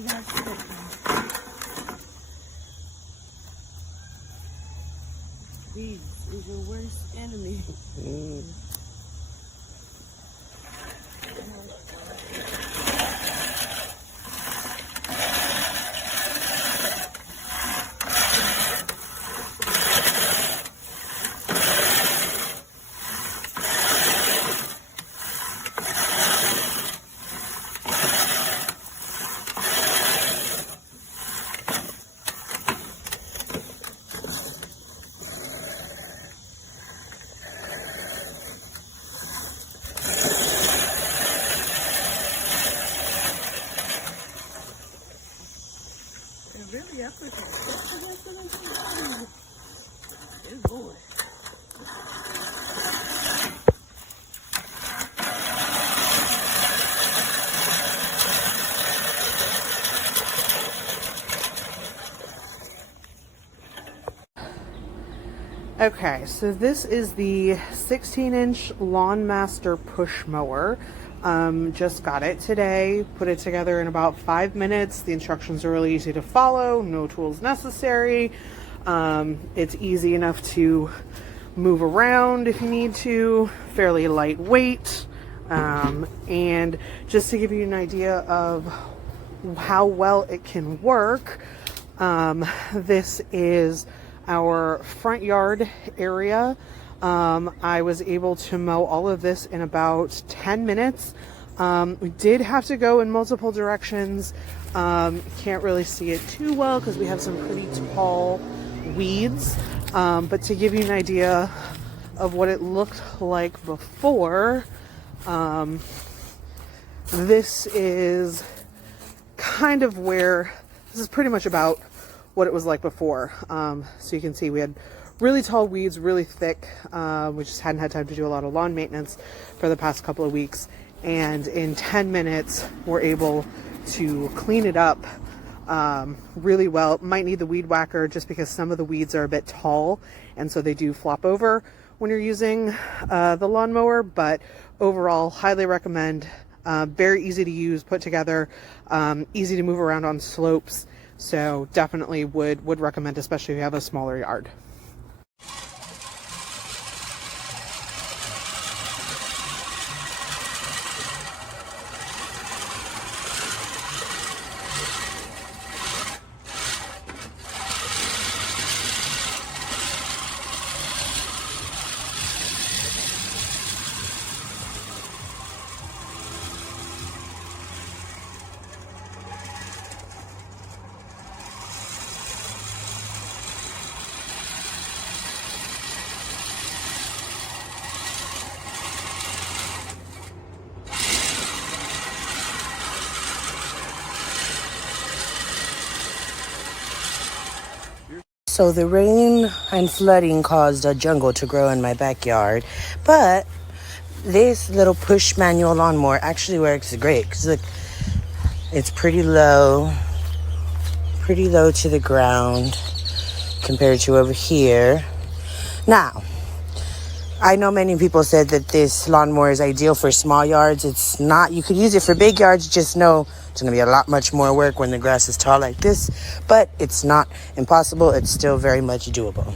Way back to the Weeds is your worst enemy. Really effortless. Good boy. Okay, so this is the 16-inch LawnMaster push mower. Just got it today, put it together in about 5 minutes. The instructions are really easy to follow, no tools necessary. It's easy enough to move around if you need to, fairly lightweight. And just to give you an idea of how well it can work, this is our front yard area. I was able to mow all of this in about 10 minutes. We did have to go in multiple directions. Can't really see it too well because we have some pretty tall weeds. But to give you an idea of what it looked like before, this is kind of where, this is pretty much about what it was like before. So you can see we had really tall weeds, really thick. We just hadn't had time to do a lot of lawn maintenance for the past couple of weeks. And in 10 minutes, we're able to clean it up really well. Might need the weed whacker just because some of the weeds are a bit tall and so they do flop over when you're using the lawnmower. But overall, highly recommend. Very easy to use, put together, easy to move around on slopes. So definitely would recommend, especially if you have a smaller yard. So the rain and flooding caused a jungle to grow in my backyard, but this little push manual lawnmower actually works great because look, it's pretty low to the ground compared to over here. Now, I know many people said that this lawnmower is ideal for small yards. It's not. You could use it for big yards. Just know it's going to be a lot much more work when the grass is tall like this. But it's not impossible. It's still very much doable.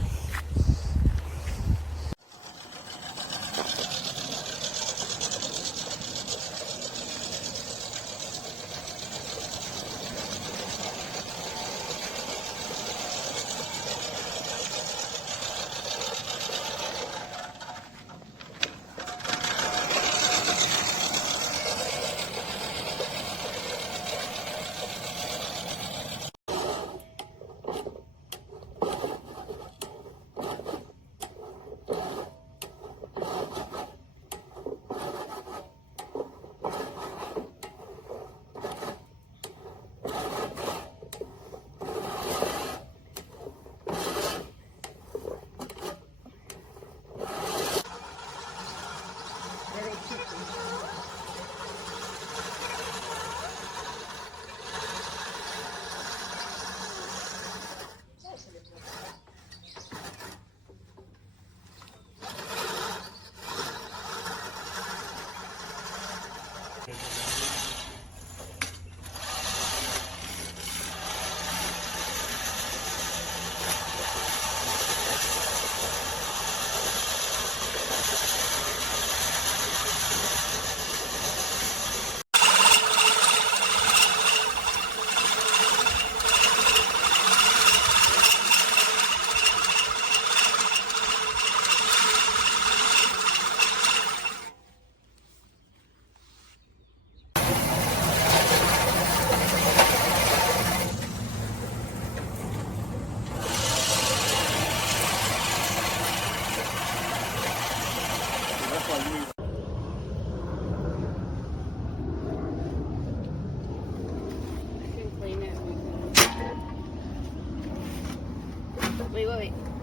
wait, wait.